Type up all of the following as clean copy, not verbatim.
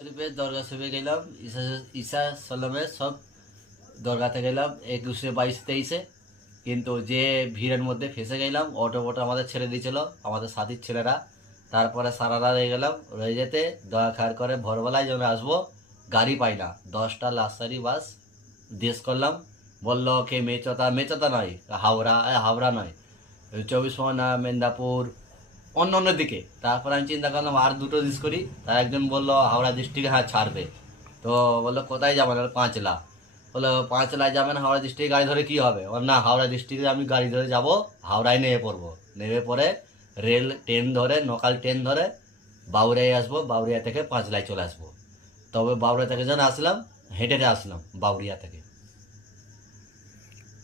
শরীফের দরগা শরীফে গেলাম, ঈসা সালামের সব দরগাতে গেলাম 21, 22, 23-এ। কিন্তু যে ভিড়ের মধ্যে ফেসে গেলাম, অটো আমাদের ছেড়ে দিয়েছিল, আমাদের সাথীর ছেলেরা। তারপরে সারা রাত রয়ে গেলাম, রয়ে যেতে দয়া খার করে ভোরবেলায় যখন আসবো গাড়ি পাই না। 10টা লাক্সারি বাস দেশ করলাম, বললো কে মেচতা নয়, হাওড়া নয়, 24 পরগনা, মেদিনীপুর, অন্য অন্য দিকে। তারপর আমি চিন্তা করলাম আর দুটো ডিস করি। তার একজন বললো হাওড়া ডিস্ট্রিক্টে হ্যাঁ ছাড়বে। তো বললো কোথায় যাবেন? 5 লা। বললো 5 লায় যাবেন, হাওড়া ডিস্ট্রিক্টে গাড়ি ধরে কি হবে? না, হাওড়া ডিস্ট্রিক্টে আমি গাড়ি ধরে যাব, হাওড়ায় নেমে পড়বো। নেমে পড়ে ট্রেন ধরে, লোকাল ট্রেন ধরে বাউরিয়ায় আসবো, বাউরিয়া থেকে 5লায় চলে আসবো। তবে বাউরিয়া থেকে যখন আসলাম, হেঁটে আসলাম বাউরিয়া থেকে।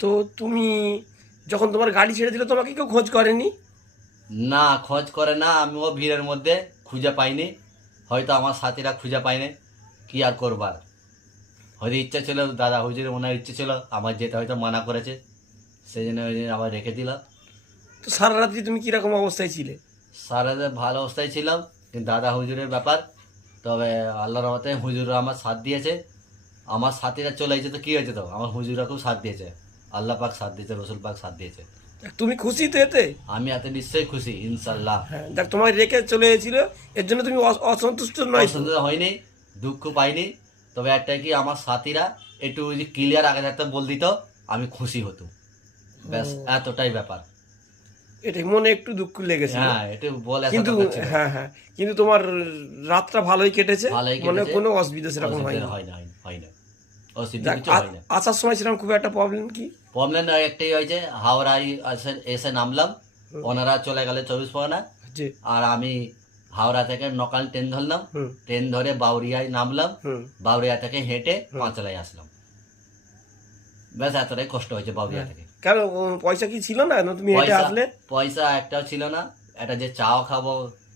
তো তুমি যখন তোমার গাড়ি ছেড়ে দিল তোমাকে কেউ খোঁজ করেনি? না, খোঁজ করে না, আমিও ভিড়ের মধ্যে খুঁজে পাইনি। হয়তো আমার সাথীরা খুঁজে পায়নি, কি আর করবার। হয়তো ইচ্ছা ছিল, দাদা হুজুরের ওনার ইচ্ছে ছিল, আমার যেতে হয়তো মানা করেছে, সেই জন্য ওই জন্য আবার রেখে দিলাম। তো সারা রাত্রি তুমি কিরকম অবস্থায় ছিলে? সারা রাত ভালো অবস্থায় ছিলাম, কিন্তু দাদা হুজুরের ব্যাপার। তবে আল্লাহর রহমতে হুজুররা আমার সাথ দিয়েছে। আমার সাথীরা চলে গেছে তো কি হয়েছে, তো আমার হুজুররা খুব সাথ দিয়েছে, আল্লাহ পাক সাথ দিয়েছে, রসুল পাক সাথ দিয়েছে। তুমি খুশি তো এতে? আমি এতে নিশ্চয়ই খুশি, ইনশাল্লাহ। হ্যাঁ, দেখ তোমায় রেখে চলে গেছিল, এর জন্য তুমি অসন্তুষ্ট নয় তো? পছন্দ হয়নি, দুঃখ পাইনি। তবে একটা কি, আমার সাথীরা একটু যদি ক্লিয়ার আগে থাকতে বল দিত, আমি খুশি হতো, ব্যাস এতটাই ব্যাপার। এটাই মনে একটু দুঃখ লেগেছিল। হ্যাঁ, এটা বলে আসা কিন্তু দরকার ছিল। হ্যাঁ হ্যাঁ, কিন্তু তোমার রাতটা ভালোই কেটেছে, ভালোই মানে কেটেছে, কোনো অসুবিধা সেরকম অসুবিধা হয়নি। হয় না, অসুবিধা দেখ কিছু হয় না। আসার সময় সেরকম খুব একটা প্রবলেম কি? প্রবলেম একটাই হয়েছে, হাওড়ায় এসে নামলাম, ওনারা চলে গেলে 24 পরগনা। যে আর আমি হাওড়া থেকে নকাল ট্রেন ধরলাম, হুম ট্রেন ধরে বাউরিয়ায় নামলাম, হুম বাউরিয়া থেকে হেঁটে 5লায় আসলাম। ব্যাস এতটাই কষ্ট হয়েছে বাউরিয়া থেকে। কেন পয়সা কি ছিল না? না তুমি হেঁটে পয়সা আসলে? পয়সা একটাও ছিল না। একটা যে চাও খাবো,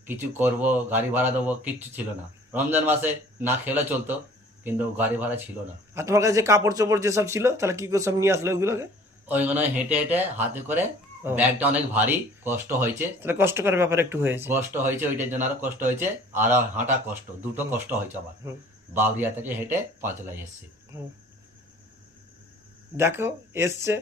কিছু করব, গাড়ি ভাড়া দেবো, কিচ্ছু ছিল না। রমজান মাসে না খেলে চলতো, কিন্তু গাড়ি ভাড়া ছিল না। আর তোমার কাছে যে কাপড় চোপড় যেসব ছিল তাহলে কি করে সব নিয়ে আসলে ওগুলোকে? ওইখানে হেঁটে হেঁটে হাতে করে, ও। ব্যাগটা অনেক ভারী, কষ্ট হয়েছে। তাহলে কষ্টকর ব্যাপার একটু হয়েছে। কষ্ট হয়েছে, ওইটার জন্য আরো কষ্ট হয়েছে। আর হাঁটা কষ্ট, দুটো কষ্ট হয়েছে আমার। হুম বাউরিয়া থেকে হেঁটে 5লায় এসেছি। হুম। দেখো এসছে